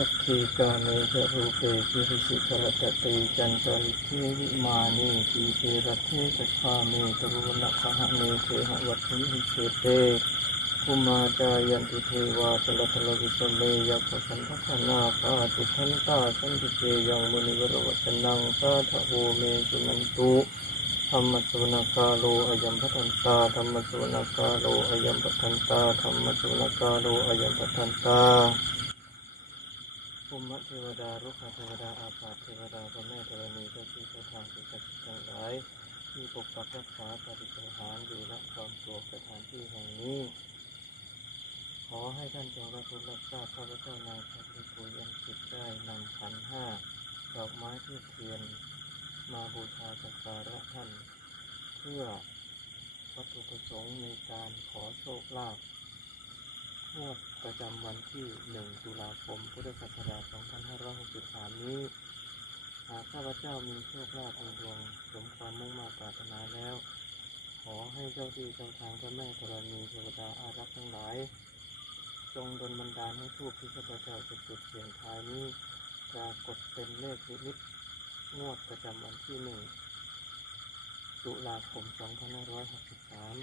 สัพพิกาเลจะรูเปกิริสิกรตติจันจริเทวิมานีทีเทระเทสัคาเมตรุวนะคหะเมเทหวัตถิหิเชเตภูมาจายันติเทวาตละทลวิสเมยัพสันทคนาคาตุทันตาสันติเตยังมุนิวรวัชนังสาทโวเมจุมันตุธรรมสวนกาโลอยัมพัทันตาธรรมสวนกาโลอยัมพัทันตาธรรมสวนกาโลอยัมพัทันตา ภูมิเทวดารุกขเทวดาอาภาเทวดาพระแม่ธรณีเจ้าที่เจ้าทางสิ่งศักดิ์สิทธิ์ทั้งหลายที่ปกปักรักษาปฏิสังขารอยู่ณความสวกสถานที่แห่งนี้ ขอให้ท่านจงรับรู้รับทราบข้าพเจ้านายพระภิกษุยังจิตได้นำขันห้าดอกไม้ทูบเทียน มาบูชาสักการะท่าน เพื่อวัตถุประสงค์ในการขอโชคลาภ งวดประจำวันที่ 1 ตุลาคม พุทธศักราช 2563 นี้ หากข้าพเจ้ามีโชคลาภในดวงสมความมุ่งมา่ปรารถนาแล้ว ขอให้เจ้าที่เจ้าทางพระแม่ธรณีเทวดาอารักษ์ทั้งหลาย จงดลบันดาลให้ทูปที่ข้าพเจ้าจะจุดเสียงทายนี้ปรากฏเป็นเลขนิมิตงวดประจำวันที่หนึ่งตุลาคม 2563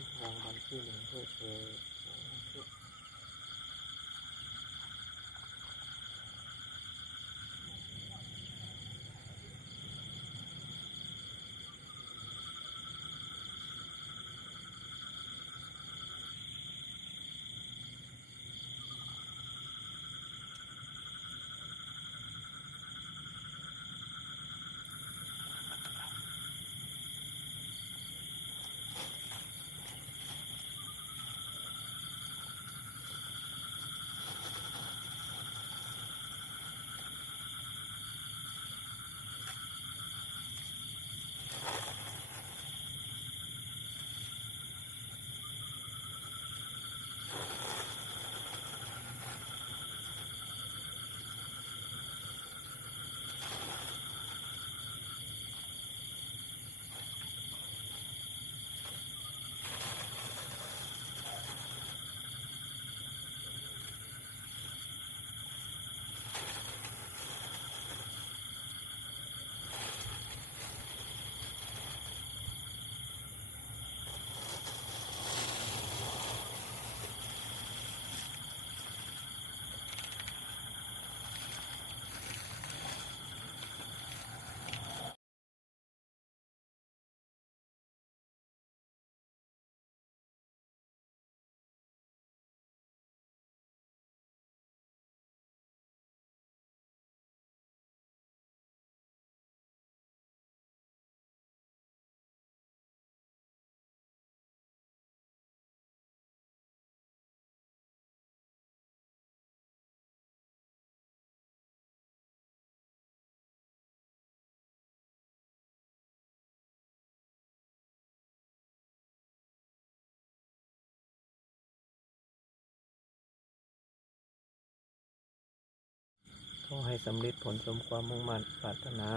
ขอให้สำเร็จผลสมความมุ่งมั่นปรารถนา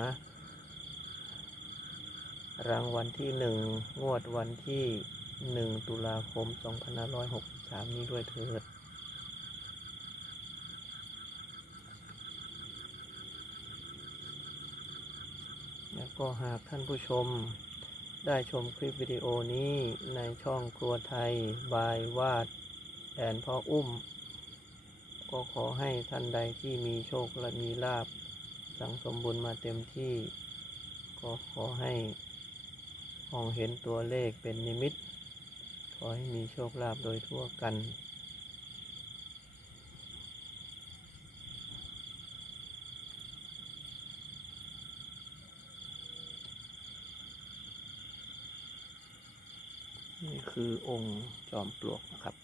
รางวัลที่หนึ่งงวดวันที่หนึ่งตุลาคม 2563 นี้ด้วยเถิดแล้วก็หากท่านผู้ชมได้ชมคลิปวิดีโอนี้ในช่องครัวไทย บายวาดแอนพ่ออุ้ม ก็ขอให้ท่านใดที่มีโชคและมีลาบ สังสมบุญมาเต็มที่ ก็ขอให้มองเห็นตัวเลขเป็นนิมิต ขอให้มีโชคลาภโดยทั่วกันนี่คือองค์จอมปลวกนะครับ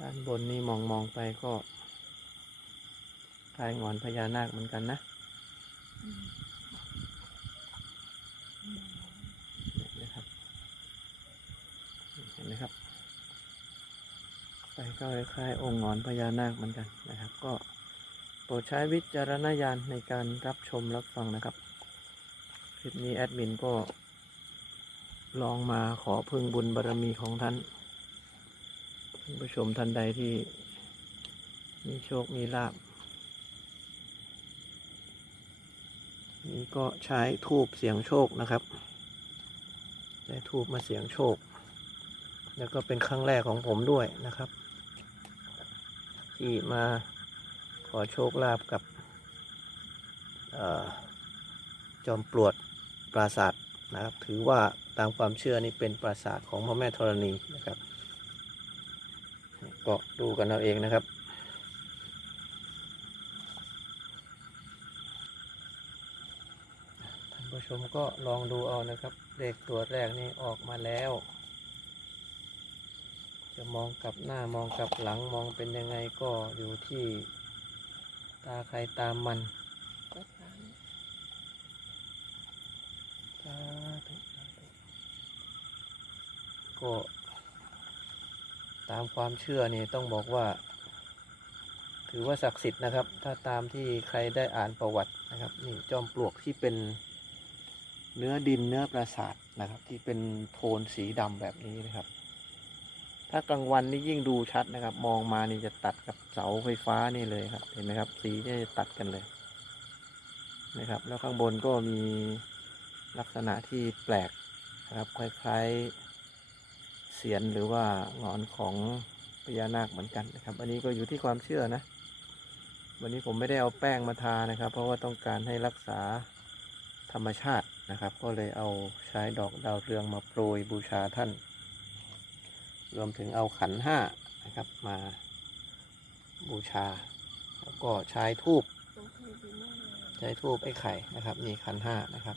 ด้า นนนี่มองมองไปก็คล้ายงอนพญานาคเหมือนกันนะเห็นไหมครับเห็นไหมครับ ไปก็คล้ายๆองค์งอนพญานาคเหมือนกันนะครับ ก็โปรดใช้วิจารณญาณในการรับชมรับฟังนะครับ คลิปนี้แอดมินก็ลองมาขอพึ่งบุญบารรมีของท่าน ผู้ชมท่านใดที่ มีโชค มีลาบ นี่ก็ใช้ทูบเสียงโชคนะครับใช้ทูบมาเสียงโชค แล้วก็เป็นครั้งแรกของผมด้วยนะครับ ที่มาขอโชคลาภกับออจอมปลวดปราสาทนะครับ ถือว่าตามความเชื่อนี่เป็นปราสาทของพระแม่ธรณีนะครับ ดูกันเอาเองนะครับ ท่านผู้ชมก็ลองดูเอานะครับ เลขตัวแรกนี่ออกมาแล้ว จะมองกลับหน้ามองกลับหลังมองเป็นยังไงก็อยู่ที่ตาใครตามมันก็สาม สาธุสาธุก็ ตามความเชื่อนี่ต้องบอกว่า ถือว่าศักดิ์สิทธิ์นะครับ ถ้าตามที่ใครได้อ่านประวัตินะครับนี่จอมปลวกที่เป็นเนื้อดินเนื้อปราสาทนะครับ ที่เป็นโทนสีดำแบบนี้นะครับ ถ้ากลางวันนี่ยิ่งดูชัดนะครับ มองมานี่จะตัดกับเสาไฟฟ้านี่เลยครับ เห็นไหมครับ สีนี่จะตัดกันเลย นะครับ แล้วข้างบนก็มีลักษณะที่แปลกนะครับคล้ายๆ เสียนหรือว่าหงอนของพญานาคเหมือนกันนะครับ อันนี้ก็อยู่ที่ความเชื่อนะ วันนี้ผมไม่ได้เอาแป้งมาทานะครับ เพราะว่าต้องการให้รักษาธรรมชาตินะครับ ก็เลยเอาใช้ดอกดาวเรืองมาโปรยบูชาท่าน รวมถึงเอาขันห้านะครับมาบูชา แล้วก็ใช้ทูบให้ดีมากเลยใช้ทูบไอ้ไข่นะครับ นี่ขันห้านะครับ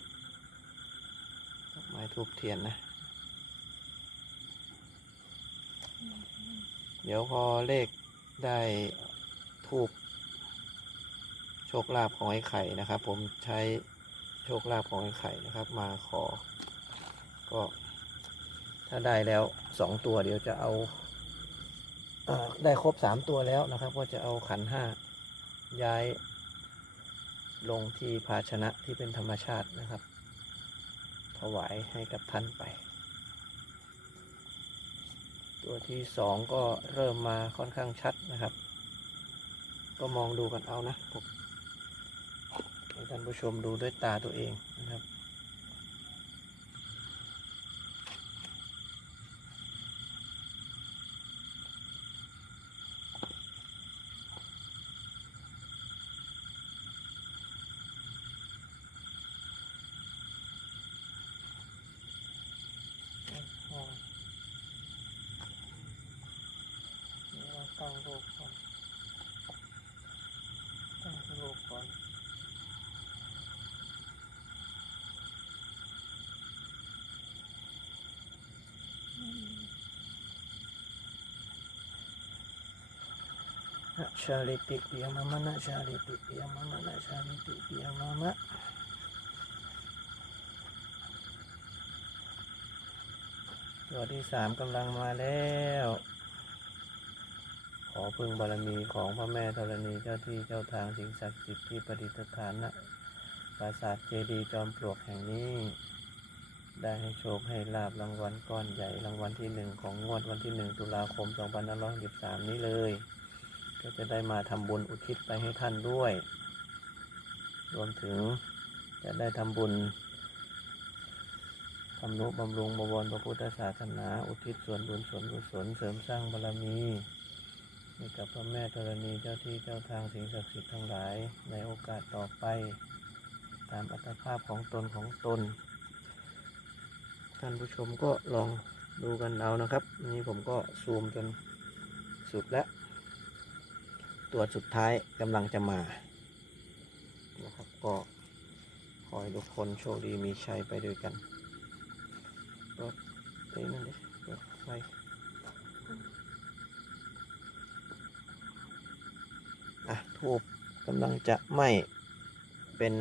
ดอกไม้ทูบเทียนนะ เดี๋ยวพอเลขได้ทูบโชคลาภของไอ้ไข่นะครับ ผมใช้โชคลาภของไอ้ไข่นะครับ มาขอ ก็ ถ้าได้แล้วสองตัวเดี๋ยวจะเอาได้ครบสามตัวแล้วนะครับ ก็จะเอาขันห้าย้ายลงที่ภาชนะที่เป็นธรรมชาตินะครับ ถวายให้กับท่านไป ตัวที่สองก็เริ่มมาค่อนข้างชัดนะครับ ก็มองดูกันเอานะผมให้ท่านผู้ชมดูด้วยตาตัวเองนะครับ อ๋อนี่เรา ตั้งรูปก่อนตั้งรูปก่อนนะชาลิติปิยมามะนะชาลิติปิยมามะนะชาลิติปิยมามะตัวที่สามกำลังมาแล้ว ขอพึ่งบารมีของพระแม่ธรณีเจ้าที่เจ้าทางสิ่งศักดิ์สิทธิ์ที่ประดิษฐานณปราสาทเจดีย์จอมปลวกแห่งนี้ ได้ให้โชคให้ลาบรางวัลก้อนใหญ่รางวัลที่หนึ่งของงวดวันที่หนึ่งตุลาคม 2563 นี้เลย ก็จะได้มาทำบุญอุทิศไปให้ท่านด้วย รวมถึงจะได้ทำบุญทำนุบำรุงบวรพระพุทธศาสนา อุทิศส่วนบุญส่วนกุศลเสริมสร้างบารมี ให้กับพระแม่ธรณีเจ้าที่เจ้าทางสิ่งศักดิ์สิทธิ์ทั้งหลาย ในโอกาสต่อไปตามอัตภาพของตนของตน ท่านผู้ชมก็ลองดูกันเอานะครับนี่ผมก็ซูมจนสุดแล้ว ตัวสุดท้ายกำลังจะมานะครับก็ขอให้ทุกคนโชคดีมีชัยไปด้วยกันรถไปนั่นเลยรถไฟอะ ทูบกำลังจะไหม้เป็น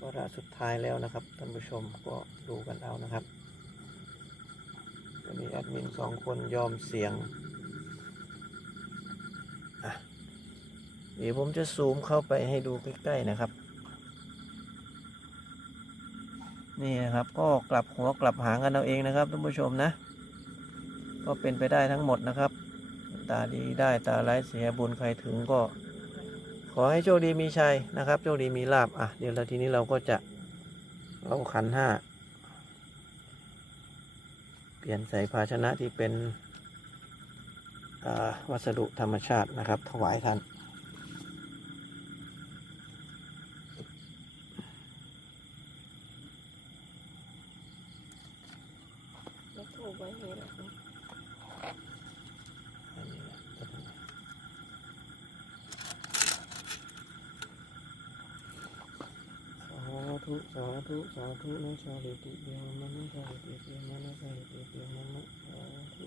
วาระสุดท้ายแล้วนะครับท่านผู้ชมก็ดูกันเอานะครับวันนี้แอดมินสองคนยอมเสี่ยงเดี๋ยวผมจะซูมเข้าไปให้ดูใกล้ๆนะครับ นี่นะครับก็กลับหัวกลับหางกันเอาเองนะครับท่านผู้ชมนะ ก็เป็นไปได้ทั้งหมดนะครับ ตาดีได้ตาไร้เสียบุญใครถึงก็ ขอให้โชคดีมีชัยนะครับ โชคดีมีลาบอะ เดี๋ยวเราทีนี้เราก็จะเอาขันห้าเปลี่ยนใส่ภาชนะที่เป็นวัสดุธรรมชาตินะครับ ถวายท่าน แล้วถูกไว้ให้เรา สา ธุสาธุสาธุนะชาลิติเดียวมันนะชาลิติเดียวมันนะชาลิติเดียวมันนะสาธุ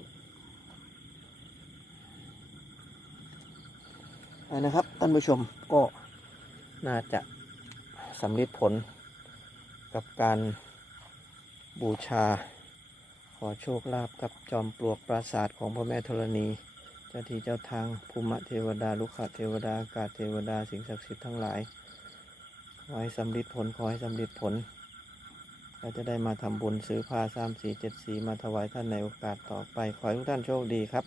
นะครับท่านผู้ชมก็น่าจะสำลิดผลกับการบูชา ขอโชคลาภกับจอมปลวกปราสาทของพระแม่ธรณีเจ้าที่เจ้าทางภูมิเทวดาลุขเทวดาอากาศเทวดาสิ่งศักดิ์สิทธิ์ทั้งหลาย ขอให้สำลิดผล ขอให้สำลิดผล เราจะได้มาทำบุญซื้อผ้าสามสีเจ็ดสีมาถวายท่านในโอกาสต่อไป ขอให้ทุกท่านโชคดีครับ